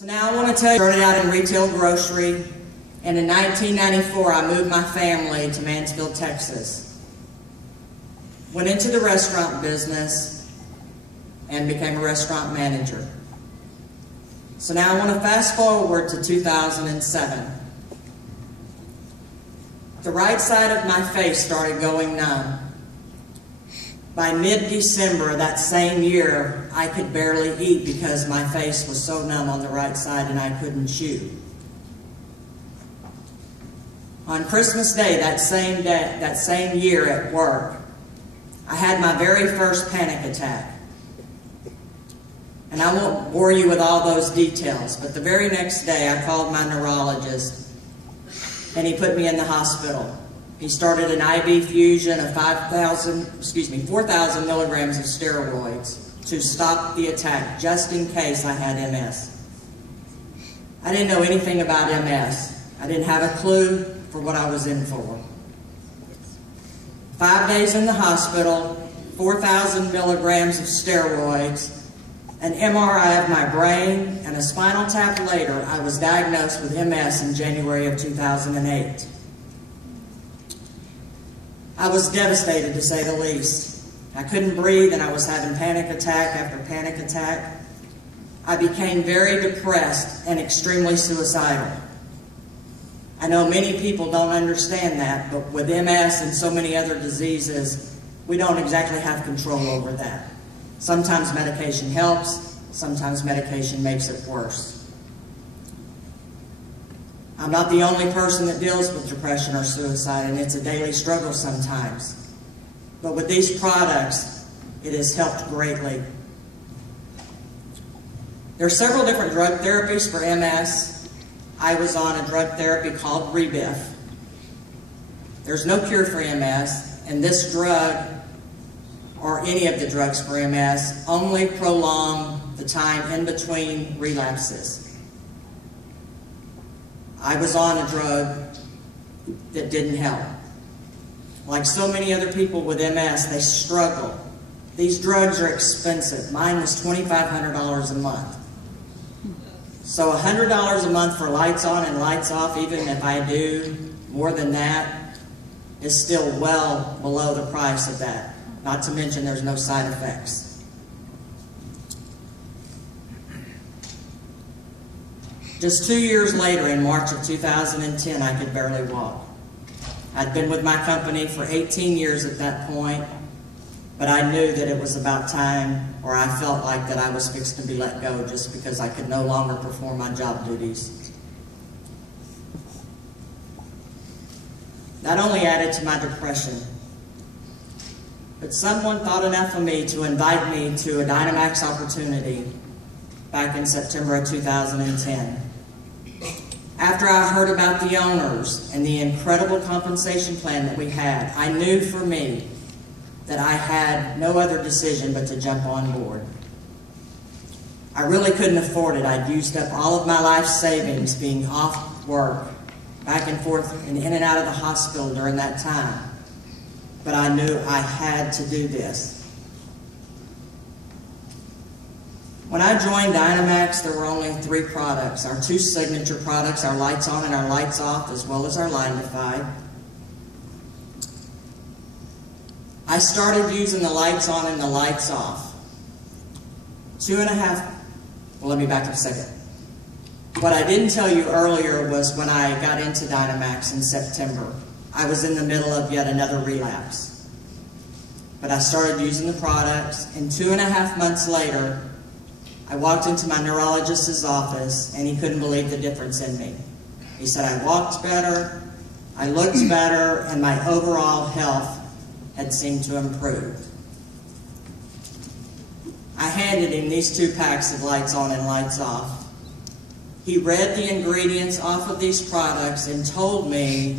So now I want to tell you, I started out in retail grocery, and in 1994 I moved my family to Mansfield, Texas. Went into the restaurant business and became a restaurant manager. So now I want to fast forward to 2007. The right side of my face started going numb. By mid-December that same year, I could barely eat because my face was so numb on the right side and I couldn't chew. On Christmas Day, that same year at work, I had my very first panic attack. And I won't bore you with all those details, but the very next day I called my neurologist and he put me in the hospital. He started an IV fusion of 4,000 milligrams of steroids to stop the attack, just in case I had MS. I didn't know anything about MS. I didn't have a clue for what I was in for. 5 days in the hospital, 4,000 milligrams of steroids, an MRI of my brain, and a spinal tap later, I was diagnosed with MS in January of 2008. I was devastated, to say the least. I couldn't breathe and I was having panic attack after panic attack. I became very depressed and extremely suicidal. I know many people don't understand that, but with MS and so many other diseases, we don't exactly have control over that. Sometimes medication helps, sometimes medication makes it worse. I'm not the only person that deals with depression or suicide, and it's a daily struggle sometimes. But with these products, it has helped greatly. There are several different drug therapies for MS. I was on a drug therapy called Rebif. There's no cure for MS, and this drug, or any of the drugs for MS, only prolong the time in between relapses. I was on a drug that didn't help. Like so many other people with MS, they struggle. These drugs are expensive. Mine was $2,500 a month. So $100 a month for lights on and lights off, even if I do more than that, is still well below the price of that. Not to mention there's no side effects. Just 2 years later, in March of 2010, I could barely walk. I'd been with my company for 18 years at that point, but I knew that it was about time, or I felt like that I was fixed to be let go just because I could no longer perform my job duties. That only added to my depression. But someone thought enough of me to invite me to a Dynamaxx opportunity back in September of 2010. After I heard about the owners and the incredible compensation plan that we had, I knew for me that I had no other decision but to jump on board. I really couldn't afford it. I'd used up all of my life savings being off work, back and forth and in and out of the hospital during that time. But I knew I had to do this. When I joined Dynamaxx, there were only 3 products. Our 2 signature products, our Lights On and our Lights Off, as well as our Lightify. I started using the Lights On and the Lights Off. Let me back up a second. What I didn't tell you earlier was when I got into Dynamaxx in September, I was in the middle of yet another relapse. But I started using the products, and 2.5 months later, I walked into my neurologist's office, and he couldn't believe the difference in me. He said I walked better, I looked better, and my overall health had seemed to improve. I handed him these 2 packs of Lights On and Lights Off. He read the ingredients off of these products and told me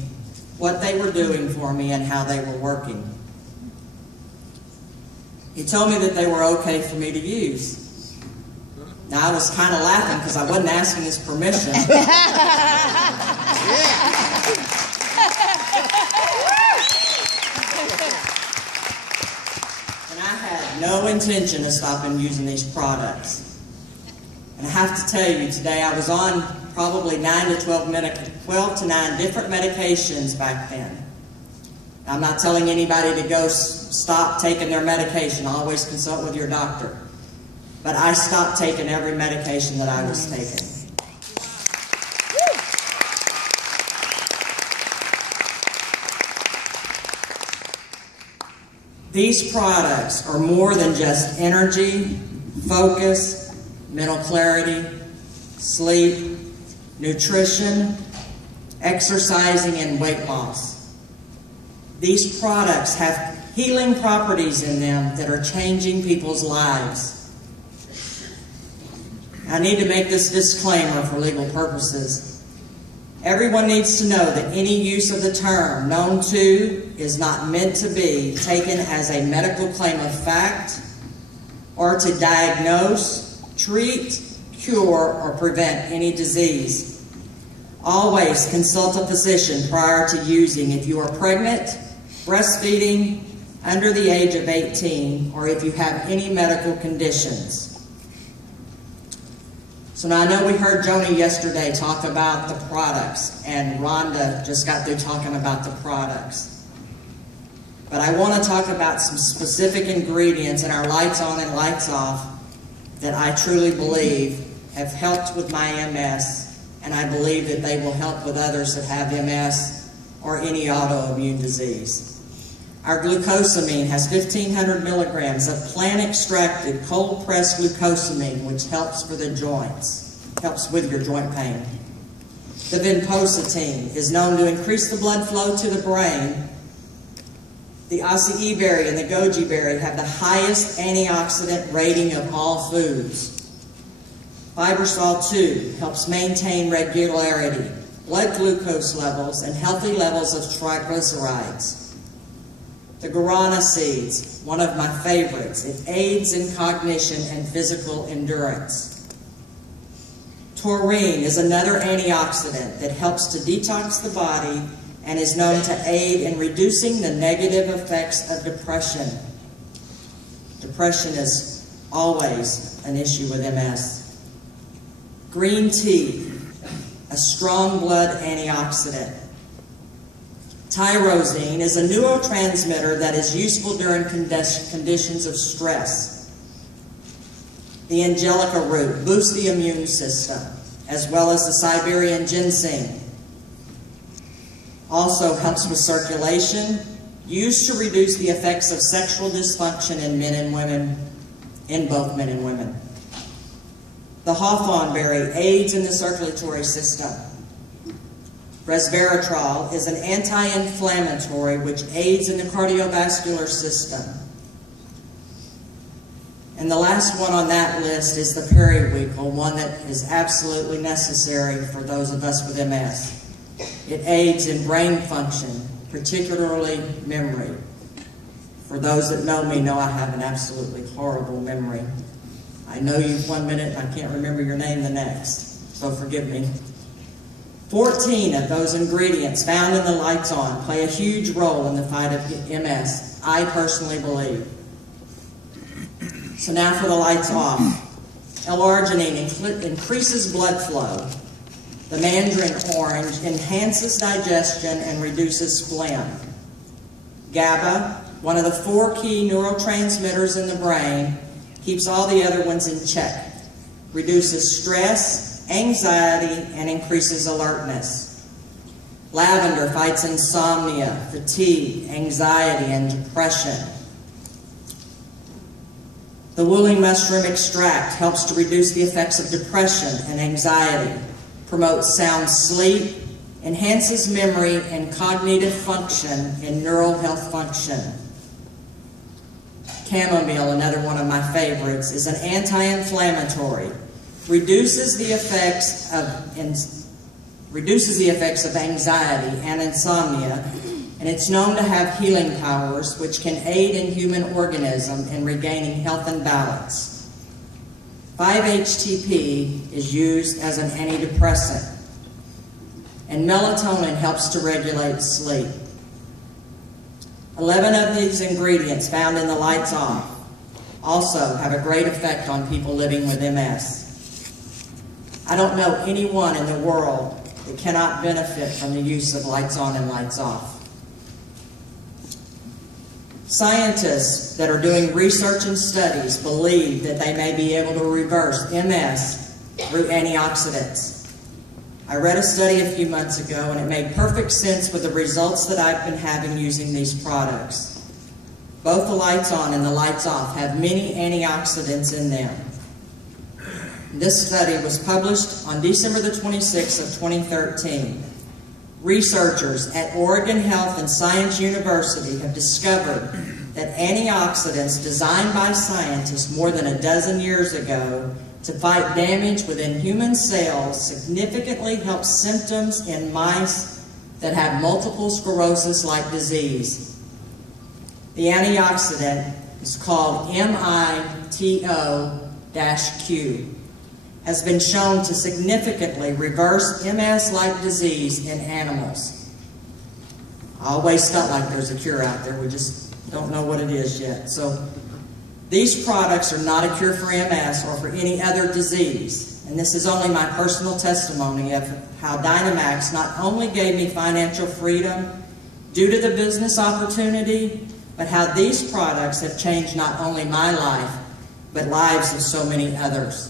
what they were doing for me and how they were working. He told me that they were okay for me to use. Now, I was kind of laughing because I wasn't asking his permission. And I had no intention of stopping using these products. And I have to tell you, today I was on probably 12 to 9 different medications back then. I'm not telling anybody to go stop taking their medication. Always consult with your doctor. But I stopped taking every medication that I was taking. These products are more than just energy, focus, mental clarity, sleep, nutrition, exercising, and weight loss. These products have healing properties in them that are changing people's lives. I need to make this disclaimer for legal purposes. Everyone needs to know that any use of the term "known to" is not meant to be taken as a medical claim of fact or to diagnose, treat, cure, or prevent any disease. Always consult a physician prior to using if you are pregnant, breastfeeding, under the age of 18, or if you have any medical conditions. So now I know we heard Joni yesterday talk about the products, and Rhonda just got through talking about the products. But I want to talk about some specific ingredients in our lights on and lights off that I truly believe have helped with my MS, and I believe that they will help with others that have MS or any autoimmune disease. Our glucosamine has 1,500 milligrams of plant-extracted, cold-pressed glucosamine, which helps for the joints, helps with your joint pain. The vinpocetine is known to increase the blood flow to the brain. The acai berry and the goji berry have the highest antioxidant rating of all foods. Fibersol 2 helps maintain regularity, blood glucose levels, and healthy levels of triglycerides. The guarana seeds, one of my favorites. It aids in cognition and physical endurance. Taurine is another antioxidant that helps to detox the body and is known to aid in reducing the negative effects of depression. Depression is always an issue with MS. Green tea, a strong blood antioxidant. Tyrosine is a neurotransmitter that is useful during conditions of stress. The angelica root boosts the immune system, as well as the Siberian ginseng. Also helps with circulation, used to reduce the effects of sexual dysfunction in men and women, in both men and women. The hawthorn berry aids in the circulatory system. Resveratrol is an anti-inflammatory which aids in the cardiovascular system. And the last one on that list is the periwinkle, one that is absolutely necessary for those of us with MS. It aids in brain function, particularly memory. For those that know me know I have an absolutely horrible memory. I know you 1 minute and I can't remember your name the next, so forgive me. 14 of those ingredients found in the lights on play a huge role in the fight of MS, I personally believe. So now for the lights off. L-arginine increases blood flow. The mandarin orange enhances digestion and reduces phlegm. GABA, one of the 4 key neurotransmitters in the brain, keeps all the other ones in check. Reduces stress, anxiety, and increases alertness. Lavender fights insomnia, fatigue, anxiety, and depression. The woolly mushroom extract helps to reduce the effects of depression and anxiety, promotes sound sleep, enhances memory and cognitive function and neural health function. Chamomile, another one of my favorites, is an anti-inflammatory. Reduces the effects of anxiety and insomnia, and it's known to have healing powers which can aid in human organism in regaining health and balance. 5-HTP is used as an antidepressant, and melatonin helps to regulate sleep. 11 of these ingredients found in the lights off also have a great effect on people living with MS. I don't know anyone in the world that cannot benefit from the use of lights on and lights off. Scientists that are doing research and studies believe that they may be able to reverse MS through antioxidants. I read a study a few months ago and it made perfect sense with the results that I've been having using these products. Both the lights on and the lights off have many antioxidants in them. This study was published on December the 26th of 2013. Researchers at Oregon Health and Science University have discovered that antioxidants designed by scientists more than a dozen years ago to fight damage within human cells significantly help symptoms in mice that have multiple sclerosis-like disease. The antioxidant is called MITO-Q, has been shown to significantly reverse MS-like disease in animals. I always felt like there's a cure out there, we just don't know what it is yet. So these products are not a cure for MS or for any other disease, and this is only my personal testimony of how Dynamaxx not only gave me financial freedom due to the business opportunity, but how these products have changed not only my life, but lives of so many others.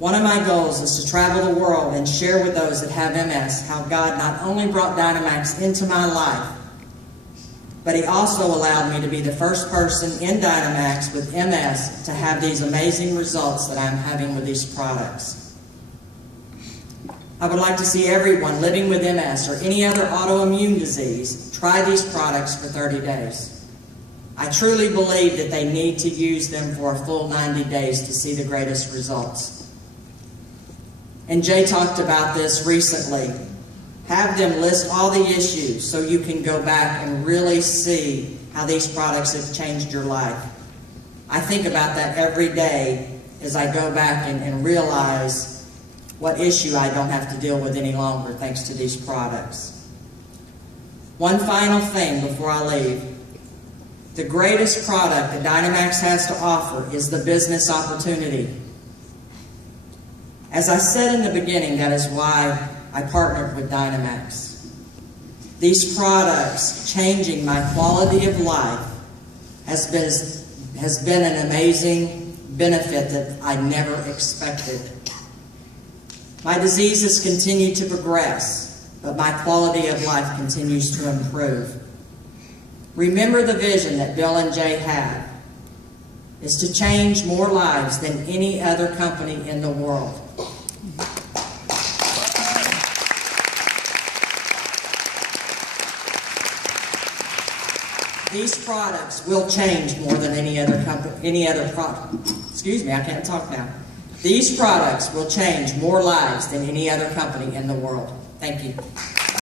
One of my goals is to travel the world and share with those that have MS how God not only brought Dynamaxx into my life, but He also allowed me to be the first person in Dynamaxx with MS to have these amazing results that I'm having with these products. I would like to see everyone living with MS or any other autoimmune disease try these products for 30 days. I truly believe that they need to use them for a full 90 days to see the greatest results. And Jay talked about this recently. Have them list all the issues so you can go back and really see how these products have changed your life. I think about that every day as I go back and realize what issue I don't have to deal with any longer thanks to these products. One final thing before I leave. The greatest product that Dynamaxx has to offer is the business opportunity. As I said in the beginning, that is why I partnered with Dynamaxx. These products changing my quality of life has been an amazing benefit that I never expected. My diseases continue to progress, but my quality of life continues to improve. Remember the vision that Bill and Jay have is to change more lives than any other company in the world. These products will change more than any other product. Excuse me, I can't talk now. These products will change more lives than any other company in the world. Thank you.